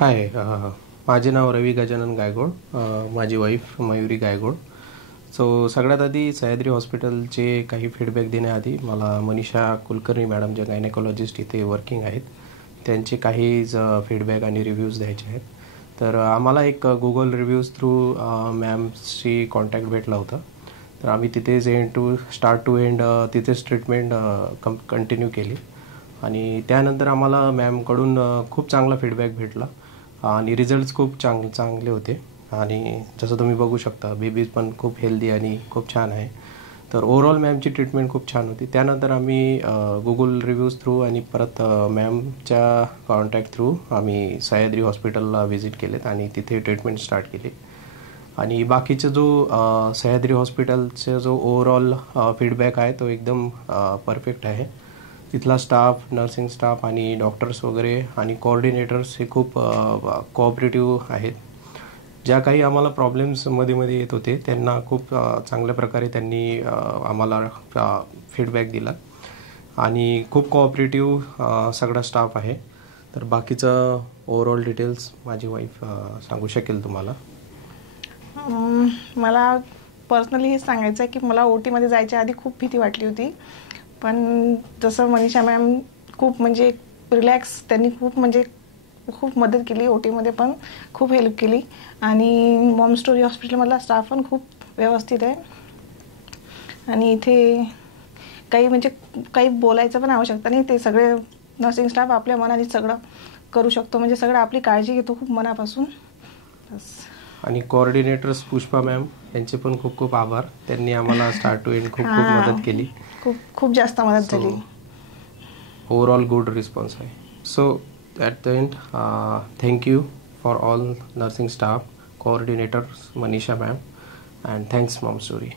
हाय, माझे नाव रवी गजानन गायगोड, माझी wife Mayuri गायगोड. So सगळ्यात आधी सह्याद्री हॉस्पिटलचे काही फीडबॅक देण्याआधी मला मनीषा कुलकर्णी मॅडम जे गायनेकोलॉजिस्ट इथे वर्किंग आहेत त्यांचे काही फीडबॅक आणि रिव्ह्यूज द्यायचे आहेत. तर आम्हाला एक गुगल रिव्ह्यूज थ्रू मॅमशी कॉन्टॅक्ट भेटला होता. तर आम्ही तिथेच स्टार्ट टू एंड तिथेच ट्रीटमेंट कंटिन्यू केली आणि त्यानंतर आम्हाला मॅमकडून खूप चांगला फीडबॅक भेटला आणि रिझल्ट्स खूप चांगले होते. आणि जसं तुम्ही बघू शकता बेबी पण खूप हेल्दी आणि खूप छान आहे. तर ओव्हरऑल मॅमची ट्रीटमेंट खूप छान होती. त्यानंतर आम्ही गुगल रिव्ह्यूज थ्रू आणि परत मॅमच्या कॉन्टॅक्ट थ्रू आम्ही सह्याद्री हॉस्पिटलला व्हिजिट केलेत आणि तिथे ट्रीटमेंट स्टार्ट केली. आणि बाकीचा जो सह्याद्री हॉस्पिटलचा जो ओव्हरऑल फीडबॅक आहे तो एकदम परफेक्ट आहे. तिथला स्टाफ, नर्सिंग स्टाफ आणि डॉक्टर्स वगैरे आणि कोऑर्डिनेटर्स हे खूप कोऑपरेटिव्ह आहेत. ज्या काही आम्हाला प्रॉब्लेम्स मध्ये येत होते त्यांना खूप चांगल्या प्रकारे त्यांनी आम्हाला फीडबॅक दिला आणि खूप कोऑपरेटिव्ह सगळा स्टाफ आहे. तर बाकीचं ओव्हरऑल डिटेल्स माझी वाईफ सांगू शकेल तुम्हाला. मला पर्सनली हे सांगायचं आहे की मला OTमध्ये जायच्या आधी खूप भीती वाटली होती. पण जसं मनीषा मॅम खूप म्हणजे रिलॅक्स, त्यांनी खूप मदत केली. OTमध्ये पण खूप हेल्प केली आणि मॉम स्टोरी हॉस्पिटलमधला स्टाफ पण खूप व्यवस्थित आहे. आणि इथे काही बोलायचं पण आवश्यकता नाही. ते सगळे नर्सिंग स्टाफ आपल्या मनाने सगळं करू शकतो, म्हणजे सगळं आपली काळजी घेतो खूप मनापासून. बस. आणि कोऑर्डिनेटर्स पुष्पा मॅम यांचे पण खूप खूप आभार. त्यांनी आम्हाला स्टार्ट टू एंड खूप मदत केली. खूप जास्त मदत झाली. ओव्हरऑल गुड रिस्पॉन्स आहे. So at the end thank you for all nursing staff, coordinators, Manisha ma'am, and thanks Maugham story.